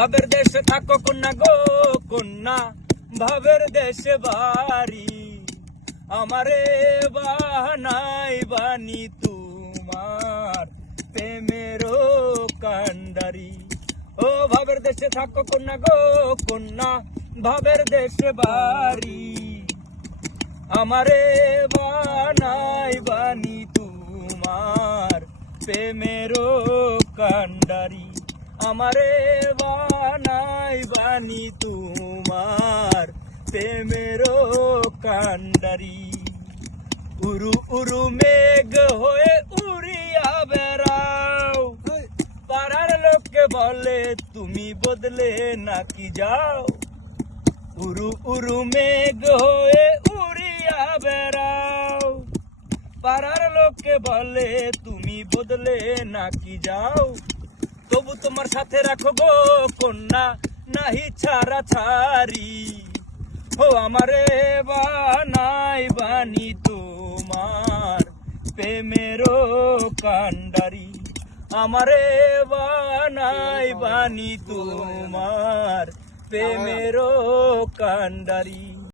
ভাবের দেশে থাকো কন্যা গো কন্যা, ভাবের দেশে বাড়ি। আমারে বাহানাই বানি তোমার প্রেমেরও কান্ডারি। ও ভাবের দেশে থাকো কন্যা গো কন্যা, ভাবের দেশে বাড়ি। আমারে বানাই বানি তোমার প্রেমেরও কান্ডারি। আমারে বানাই বানি তোমার প্রেমেরও কান্ডারি। উরু উরু মেঘ হয়ে উড়িয়া বেড়াও, পাড়ার লোককে বলে তুমি বদলে নাকি যাও। উরু উরু মেঘ হয়ে উড়িয়া বেড়াও, পাড়ার লোককে বলে তুমি বদলে নাকি যাও। তবু তোমার সাথে রাখো গো কন্যা, নাহি ছাড়া ছাড়ি। ও আমারে বানাই বানি তোমার প্রেমেরও কান্ডারি। আমারে বানাই বানি তোমার প্রেমেরও কান্ডারি।